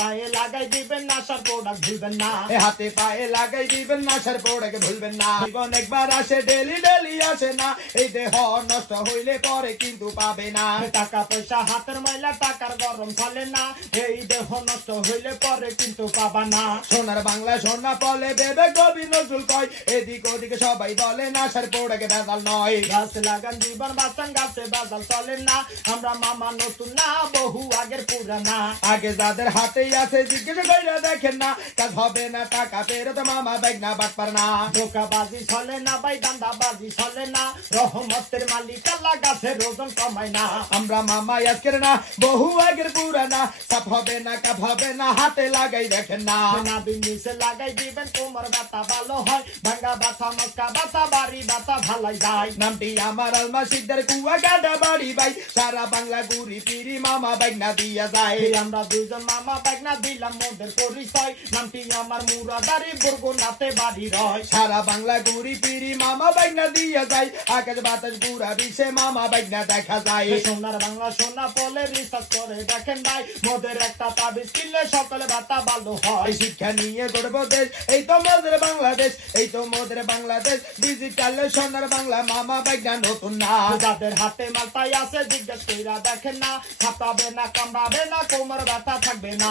পায়ে লাগাই দিবেন প্রোডাক্ট ভুলবেন না। হাতে পায়ে লাগাই দিবেন না ভুলবেন না। জীবন একবার আসে ডেলি ডেলি আসে না। এই দেহ নষ্ট হইলে পরে কিন্তু পাবে না। টাকা পয়সা হাতের ময়লা, টাকার গরম চলে না। এই দেহ নষ্ট হইলে পরে কিন্তু পাবা না। সোনার বাংলা সোনা বলে বেবে কবি নজরুল কয়, এদিক ওদিকে সবাই বলে না, সার পড়ে বেদাল নয়। গাছ লাগান জীবন, বাঁচান, গাছে বাজাল চলে না। আমরা মামা নতুন না, বহু আগের পুরানা। আগে যাদের হাতেই আছে জিজ্ঞেস কইরা দেখেন না কাজ হবে না টাকা ফেরত মামা ব্যাগ না বাট পার না ধোকাবাজি চলে না ভাই দান্দাবাজি চলে না রহমতের মালিক আল্লাহ গাছের ওজন কমায় না আমরা মামা আজকের না বহু আগের পুরানা কাপ হবে না কাপ হবে না হাতে লাগাই দেখেন না নাবিন নিচে লাগাই দিবেন কোমর ব্যথা ভালো হয় ভাঙ্গা ব্যথা মস্কা ব্যথা বাড়ি ব্যথা ভালাই যায় নামটি আমার আলমা সিদ্ধার কুয়া গাডা বাড়ি ভাই সারা বাংলা গুড়ি পিরি মামা ব্যাগ না দিয়া যায় এই আমরা দুইজন মামা বাইক না দিলাম মোদের পরিচয়। নামটি আমার মুরাদারি, বরগুনাতে বাড়ি রয়। সারা বাংলা গুড়ি পিরি মামা ব্যাগ না দিয়া যায়। আকাশ বাতাস গুড়া বিষে মামা ব্যাগ দেখা যায়। সোনার বাংলা সোনা বলে রিসার্চ করে, দেখেন ভাই, মোদের একটা তাবিজ কিনলে সকলে ব্যথা ভালো হয়। শিক্ষা নিয়ে গড়ব দেশ, এই তো মোদের বাংলাদেশ, এই তো মোদের বাংলাদেশ। ডিজিটাল সোনার বাংলা, মামা ব্যাগ নতুন না। যাদের হাতে মালতাই আছে, জিজ্ঞেস কইরা দেখেন না। ছাপাবে না, কামড়াবে না, কোমর ব্যথা থাকবে না।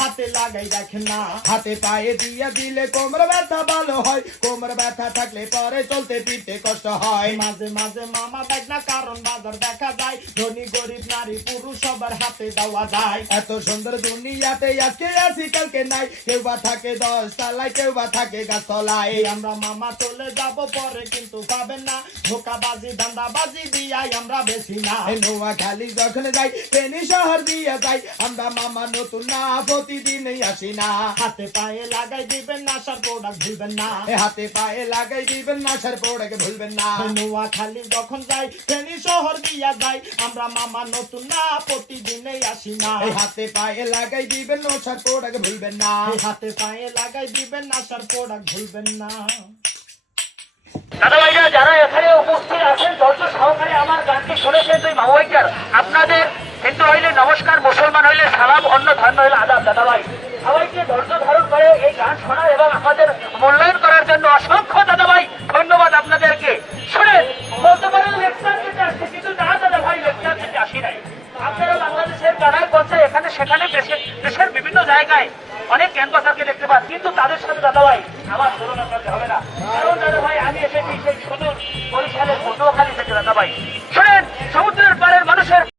হাতে লাগাই দেখেন না। হাতে পায়ে দিয়ে দিলে কোমর ব্যথা ভালো হয়। কোমর ব্যথা থাকলে পরে চলতে ফিরতে কষ্ট হয়। মাঝে মাঝে মামা দেখ না কারণ বাজার দেখা যায়। ধনী, গরিব, নারী, পুরুষ সবার হাতে দেওয়া যায়। এত সুন্দর দুনিয়াতে আজকে আসি, কালকে নাই। কেউ বা থাকে দশ তলায়, কেউ বা থাকে গাছ তলায় আমরা মামা চলে যাব পরে কিন্তু পাবেন না। ধোকাবাজি ধান্দাবাজি দিয়াই আমরা বেশি না। নোয়া খালি যখন যাই ফেনি শহর দিয়ে যাই আমরা মামা নতুন না প্রতিদিনই আসি না। হাতে পায়ে লাগাই দিবেন না সার প্রোডাক্ট ভুলবেন না। হাতে পায়ে লাগাই দিবেন না সার পড়ে ভুলবেন না। নোয়া খালি যখন যাই ফেনী শহর দিয়া যাই আমরা মামা নতুন না প্রতিদিনেই আসি না। হাতে পায়ে লাগাই দিবেন নো সার পড়ে ভুলবেন না। হাতে পায়ে লাগাই দিবেন না সার প্রোডাক্ট ভুলবেন না। দাদা ভাইরা যারা এখানে উপস্থিত আছেন ধৈর্য সহকারে আমার গানটি শুনেছেন তুই মাওয়াইকার আপনাদের হিন্দু হইলে নমস্কার, মুসলমান হইলে সালাম, অন্য ধর্ম হইলে আদাব। দাদা ভাই সবাইকে ধৈর্য ধারণ করে এই গান শোনা এবং আমাদের মূল্যায়ন করার জন্য অসংখ্য দাদা ভাই ধন্যবাদ আপনাদেরকে। শুনেন, বলতে পারেন লেকচার দিতে আসছে, কিন্তু না দাদা ভাই লেকচার দিতে আসি নাই। আপনারা বাংলাদেশের গানায় করছে এখানে, সেখানে দেশের বিভিন্ন জায়গায় অনেক ক্যানভাসারকে দেখতে পান কিন্তু তাদের সাথে দাদা ভাই আমার তুলনা করতে হবে না। কারণ দাদা ভাই আমি এসেছি সেই সুদূর বরিশালের খালি থেকে দাদা ভাই